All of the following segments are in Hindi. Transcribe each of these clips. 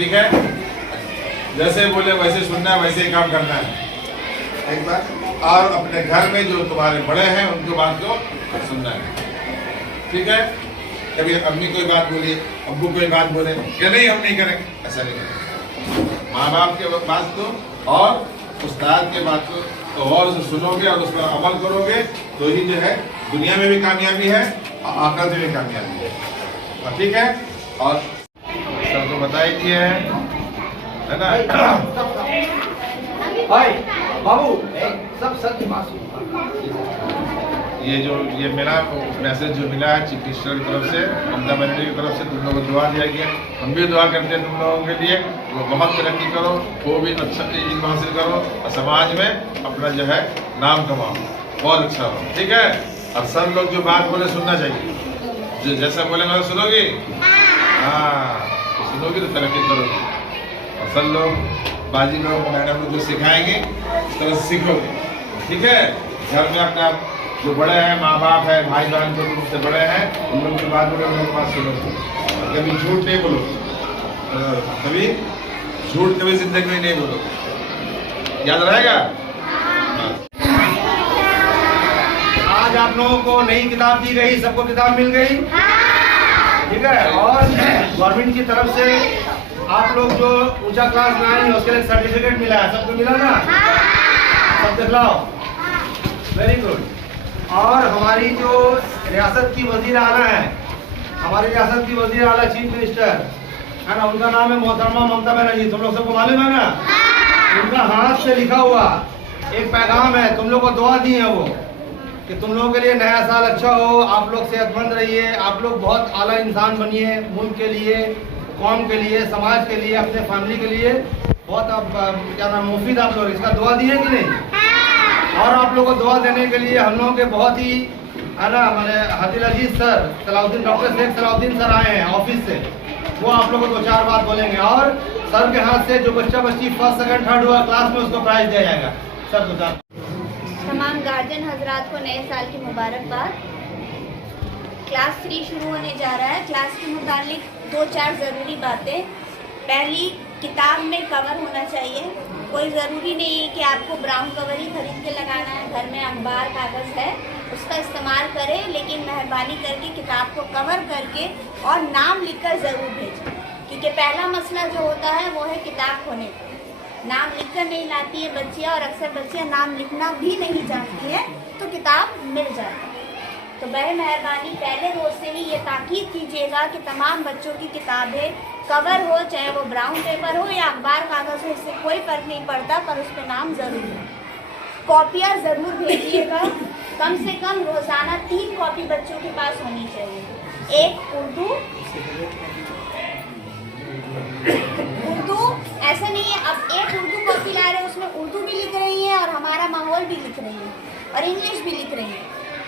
ठीक है, जैसे बोले वैसे सुनना है, वैसे ही काम करना है एक बार। और अपने घर में जो तुम्हारे बड़े हैं उनकी बात को सुनना है, ठीक है। कभी अम्मी कोई बात बोली, अब्बू कोई बात बोले कि नहीं हम नहीं करेंगे, ऐसा नहीं करेंगे। माँ बाप के बात को और उस्ताद के बात को तो और से सुनोगे और उस पर अमल करोगे तो ही जो है दुनिया में भी कामयाबी है और आखिरत में भी कामयाबी है, ठीक है। और सबको बताए कि है ना भाई बाबू सब सच बात। ये मेरा मैसेज जो मिला है चीफ मिनिस्टर की तरफ से, ममता बनर्जी की तरफ से, तुम लोगों को दुआ दिया गया। हम भी दुआ करते हैं तुम लोगों के लिए, वो बहुत तरक्की करो, वो भी अच्छा इल्म हासिल करो और समाज में अपना जो है नाम कमाओ, बहुत अच्छा हो, ठीक है। और सब लोग जो बात बोले सुनना चाहिए, जो जैसा बोलेंगे सुनोगी, हाँ तो सुनोगी तो तरक्की करोगी। और सब लोग बाजी लोग मैडम लोग जो सिखाएंगे उस तरह से सीखोगे, ठीक है। घर में अपना जो बड़े हैं, माँ बाप है, भाई बहन जो तुमसे बड़े हैं, उन लोगों की बात बोलो, उन लोगों की बात सुनो। कभी झूठ नहीं बोलो, कभी झूठ कभी जिंदगी में नहीं बोलो, याद रहेगा। आज आप लोगों को नई किताब दी गई, सबको किताब मिल गई, ठीक है। और गवर्नमेंट की तरफ से आप लोग जो ऊंचा क्लास में आए उसके लिए सर्टिफिकेट मिला है, सबको मिला ना? सब दिखलाओ, वेरी गुड। और हमारी जो रियासत की वजीर आला है, हमारी रियासत की वजीर आला चीफ मिनिस्टर है ना, उनका नाम है मोहतरमा ममता बनर्जी, तुम लोग सबको मालूम है ना? उनका हाथ से लिखा हुआ एक पैगाम है, तुम लोग को दुआ दी है वो कि तुम लोगों के लिए नया साल अच्छा हो, आप लोग सेहतमंद रहिए, आप लोग बहुत आला इंसान बनिए, मुल्क के लिए, कौम के लिए, समाज के लिए, अपने फैमिली के लिए बहुत आप क्या नाम मुफीद आप लोग, इसका दुआ दिए कि नहीं? और आप लोगों को दुआ देने के लिए हम लोगों के बहुत ही है ना मैंने Hadil Aziz sir, Salauddin, doctor Sheikh Salauddin sir आए हैं ऑफिस से, वो आप लोगों को 2-4 बात बोलेंगे। और सर के हाथ से जो बच्चा बच्ची फर्स्ट सेकंड थर्ड हुआ क्लास में उसको प्राइज दिया जाएगा। सर 2-4 तमाम गार्जियन हजरात को नए साल की मुबारकबाद। क्लास 3 शुरू होने जा रहा है। क्लास के मुतालिक 2-4 ज़रूरी बातें। पहली, किताब में कवर होना चाहिए। कोई ज़रूरी नहीं है कि आपको ब्राउन कवर ही खरीद के लगाना है, घर में अखबार कागज़ है उसका इस्तेमाल करें, लेकिन मेहरबानी करके किताब को कवर करके और नाम लिखकर ज़रूर भेजें, क्योंकि पहला मसला जो होता है वो है किताब खोने का। नाम लिखकर नहीं लाती है बच्चियाँ, और अक्सर बच्चियाँ नाम लिखना भी नहीं जानती हैं, तो किताब मिल जाती है। तो बड़े मेहरबानी पहले रोज से ही ये ताकीद कीजिएगा कि तमाम बच्चों की किताबें कवर हो, चाहे वो ब्राउन पेपर हो या अखबार कागज़ हो, इससे कोई फ़र्क नहीं पड़ता, पर उस पर नाम ज़रूर है। कॉपियाँ ज़रूर भेजिएगा, कम से कम रोज़ाना 3 कॉपी बच्चों के पास होनी चाहिए। एक उर्दू, ऐसा नहीं है अब एक उर्दू कॉपी ला रहे हैं उसमें उर्दू भी लिख रही है और हमारा माहौल भी लिख रही है और इंग्लिश भी लिख रही है,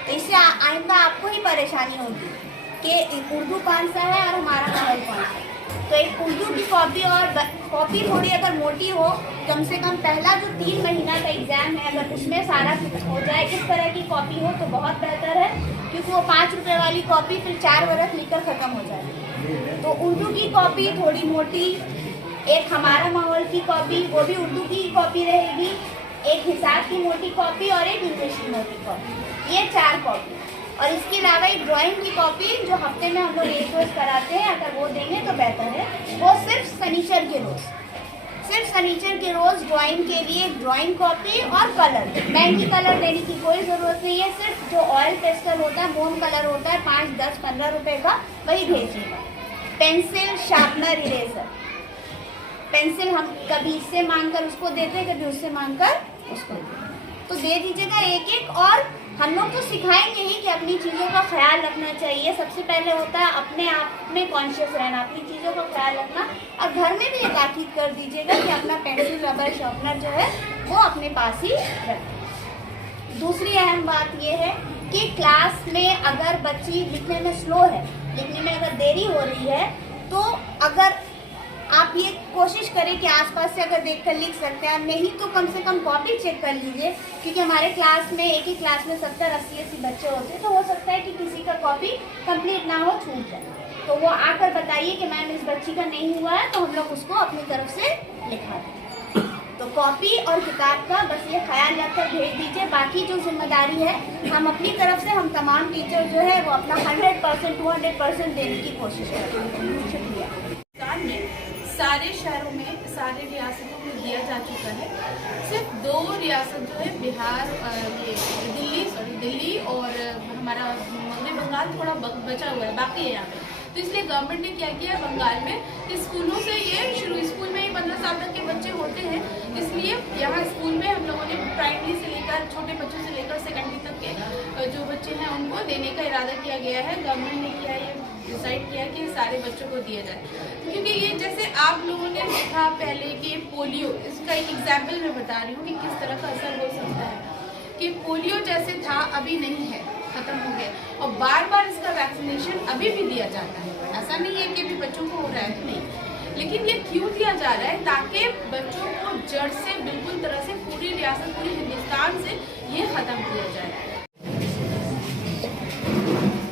तो इससे आइंदा आपको ही परेशानी होगी कि उर्दू कौन सा है और हमारा माहौल कौन सा है। तो एक उर्दू की कॉपी, और कॉपी थोड़ी अगर मोटी हो, कम से कम पहला जो 3 महीना का एग्ज़ाम है अगर उसमें सारा हो जाए, इस तरह की कॉपी हो तो बहुत बेहतर है, क्योंकि वो 5 रुपये वाली कॉपी फिर 4 बरस लिखकर ख़त्म हो जाएगी। तो उर्दू की कॉपी थोड़ी मोटी, एक हमारा माहौल की कॉपी, वो भी उर्दू की कॉपी रहेगी, एक हिसाब की मोटी कॉपी और एक इंग्लिश की मोटी कॉपी, ये 4 कॉपी। और इसके अलावा एक ड्राइंग की कॉपी जो हफ्ते में हम लोग एक रोज़ कराते हैं, अगर वो देंगे तो बेहतर है। वो सिर्फ शनिचर के रोज़ ड्राइंग के लिए ड्राइंग कॉपी और कलर, महंगी कलर देने की कोई ज़रूरत नहीं है, सिर्फ जो ऑयल पेस्टल होता है, मोम कलर होता है 5, 10, 15 रुपये का, वही भेजिएगा। Pencil, sharpener, eraser. पेंसिल हम कभी इससे मांगकर उसको देते हैं, कभी उससे मांगकर उसको देते हैं, तो दे दीजिएगा एक। और हम लोग तो सिखाएंगे ही कि अपनी चीज़ों का ख्याल रखना चाहिए। सबसे पहले होता है अपने आप में कॉन्शियस रहना, अपनी चीज़ों का ख्याल रखना, और घर में भी ये ताकीद कर दीजिएगा कि अपना पेंसिल, रबर, शार्पनर जो है वो अपने पास ही रखें। दूसरी अहम बात ये है कि क्लास में अगर बच्ची लिखने में स्लो है, लिखने में अगर देरी हो रही है, तो अगर आप ये कोशिश करें कि आसपास से अगर देखकर लिख सकते हैं, नहीं तो कम से कम कॉपी चेक कर लीजिए, क्योंकि हमारे क्लास में एक ही क्लास में 70, 80 बच्चे होते हैं, तो हो सकता है कि किसी का कॉपी कंप्लीट ना हो, छूट जाए। तो वो आकर बताइए कि मैम इस बच्ची का नहीं हुआ है, तो हम लोग उसको अपनी तरफ से लिखा दें। तो कॉपी और किताब का बस ये ख्याल रखकर भेज दीजिए। बाकी जो जिम्मेदारी है हम अपनी तरफ से, हम तमाम टीचर जो है वो अपना 100% 200% देने की कोशिश करेंगे। शुक्रिया। सारे शहरों में, सारे रियासतों में दिया जा चुका है। सिर्फ 2 रियासत जो है बिहार, दिल्ली और हमारा मध्य बंगाल थोड़ा बचा हुआ है, बाकी है यहाँ पे। तो इसलिए गवर्नमेंट ने क्या किया बंगाल में कि स्कूलों से ये स्कूल में ही 15 साल तक के बच्चे होते हैं, इसलिए यहाँ स्कूल में हम लोगों ने प्राइमरी से लेकर छोटे बच्चों से लेकर सेकेंडरी तक के जो बच्चे हैं उनको देने का इरादा किया गया है। गवर्नमेंट ने किया ये डिसाइड किया कि सारे बच्चों को दिया जाए, क्योंकि ये जैसे आप लोगों ने देखा पहले कि पोलियो, इसका एक एग्जाम्पल मैं बता रही हूँ कि किस तरह का असर हो सकता है। कि पोलियो जैसे था अभी नहीं है, खत्म हो गया, और बार बार इसका वैक्सीनेशन अभी भी दिया जाता है। ऐसा नहीं है कि अभी बच्चों को हो रहा है, नहीं, लेकिन ये क्यों दिया जा रहा है? ताकि बच्चों को जड़ से बिल्कुल तरह से पूरी रियासत, पूरी हिंदुस्तान से ये खत्म किया जाए।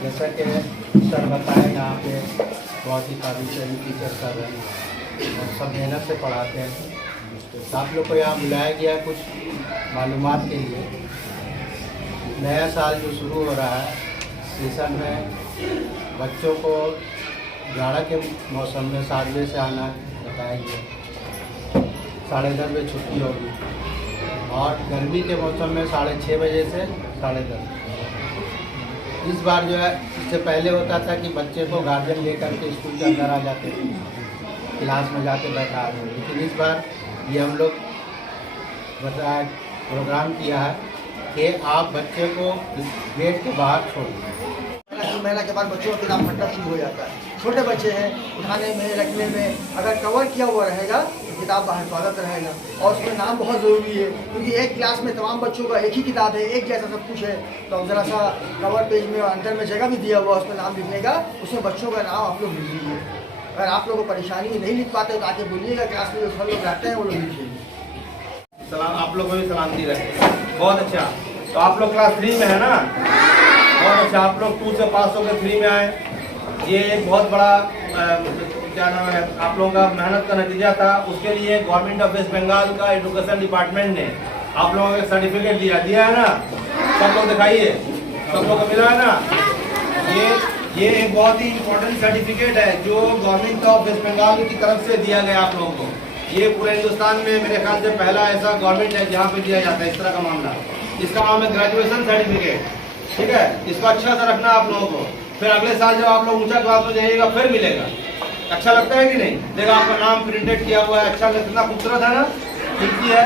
जैसा कि सर बताए यहाँ पे बहुत ही काबिल टीचर कर रहे हैं और सब मेहनत से पढ़ाते हैं। तो आप लोग को यहाँ बुलाया गया कुछ मालूमात के लिए। नया साल जो शुरू हो रहा है सेशन में, बच्चों को जाड़ा के मौसम में 7 बजे से आना बताया गया, 10:30 बजे छुट्टी होगी, और गर्मी के मौसम में 6:30 बजे से 10:30। इस बार जो है, इससे पहले होता था कि बच्चे को गार्जियन लेकर के स्कूल के अंदर आ जाते थे, क्लास में जाके बैठा आ गए, लेकिन इस बार ये हम लोग बताया प्रोग्राम किया है कि आप बच्चे को गेट के बाहर छोड़ दें। महीना के बाद बच्चों का किताब फटना शुरू हो जाता है। छोटे बच्चे हैं, उठाने में रखने में अगर कवर किया हुआ रहेगा तो किताब बाहर हिफाजत रहेगा, और उसमें नाम बहुत ज़रूरी है, क्योंकि एक क्लास में तमाम बच्चों का एक ही किताब है, एक जैसा सब कुछ है। तो ज़रा सा कवर पेज में अंदर में जगह भी दिया हुआ उसमें नाम लिखने का, उसमें बच्चों का नाम आप लोग लिख लीजिए। अगर आप लोगों को परेशानी नहीं लिख पाते तो आके बोलिएगा, क्लास में जो सब लोग रहते हैं वो लोग लिखिए। सलाम, आप लोग को भी सलामती रहे। बहुत अच्छा। तो आप लोग क्लास 3 में है ना? बहुत अच्छा। आप लोग 2 से पास होकर 3 में आए। ये एक बहुत बड़ा क्या नाम है, आप लोगों का मेहनत का नतीजा था। उसके लिए गवर्नमेंट ऑफ वेस्ट बंगाल का एजुकेशन डिपार्टमेंट ने आप लोगों को सर्टिफिकेट दिया है ना? सब लोग दिखाइए, सब लोग को मिला है ना? ये एक बहुत ही इम्पोर्टेंट सर्टिफिकेट है जो गवर्नमेंट ऑफ वेस्ट बंगाल की तरफ से दिया गया आप लोगों को। ये पूरे हिंदुस्तान में मेरे ख्याल से पहला ऐसा गवर्नमेंट है जहाँ पे दिया जाता है इस तरह का मामला। इसका नाम है ग्रेजुएशन सर्टिफिकेट, ठीक है? इसको अच्छा से रखना आप लोगों को, फिर अगले साल जब आप लोग ऊंचा क्लास में जाइएगा फिर मिलेगा। अच्छा लगता है कि नहीं? देखो आपका नाम प्रिंटेड किया हुआ है, अच्छा कितना खूबसूरत है ना, कीमती है।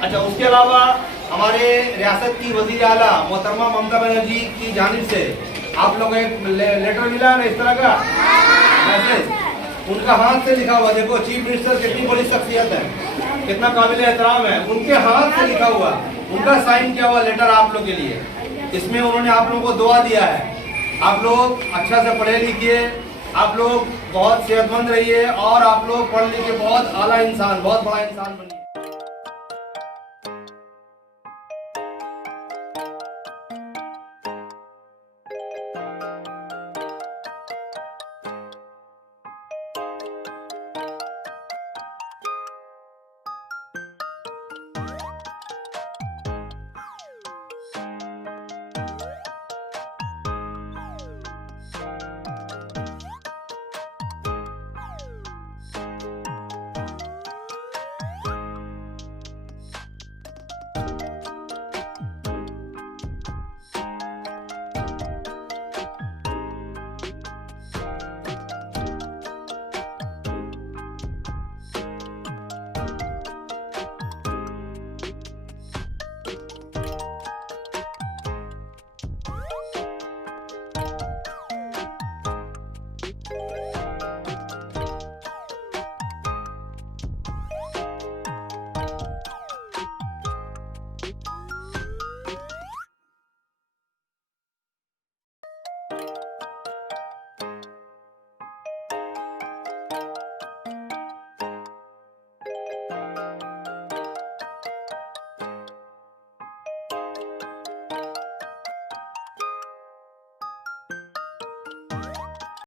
अच्छा, उसके अलावा हमारे रियासत की वजीर आला मोहतरमा ममता बनर्जी की जानिब से आप लोगों को एक लेटर मिला है ना, इस तरह का मैसेज, उनका हाथ से लिखा हुआ। देखो चीफ मिनिस्टर कितनी बड़ी शख्सियत है, कितना काबिल एहतराम है, उनके हाथ से लिखा हुआ, उनका साइन किया हुआ लेटर आप लोग के लिए। इसमें उन्होंने आप लोगों को दुआ दिया है, आप लोग अच्छा से पढ़े लिखिए, आप लोग बहुत सेहतमंद रहिए, और आप लोग पढ़ लिख के बहुत आला इंसान, बहुत बड़ा इंसान बनिए।